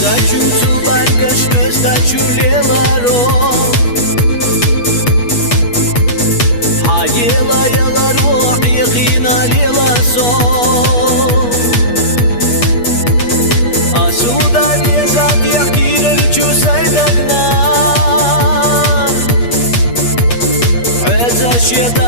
Saçımsular kaç saçulelaro Hayela yela ruhi khina lela so Asuda lezat yakir الجسيدنا عز الشيطان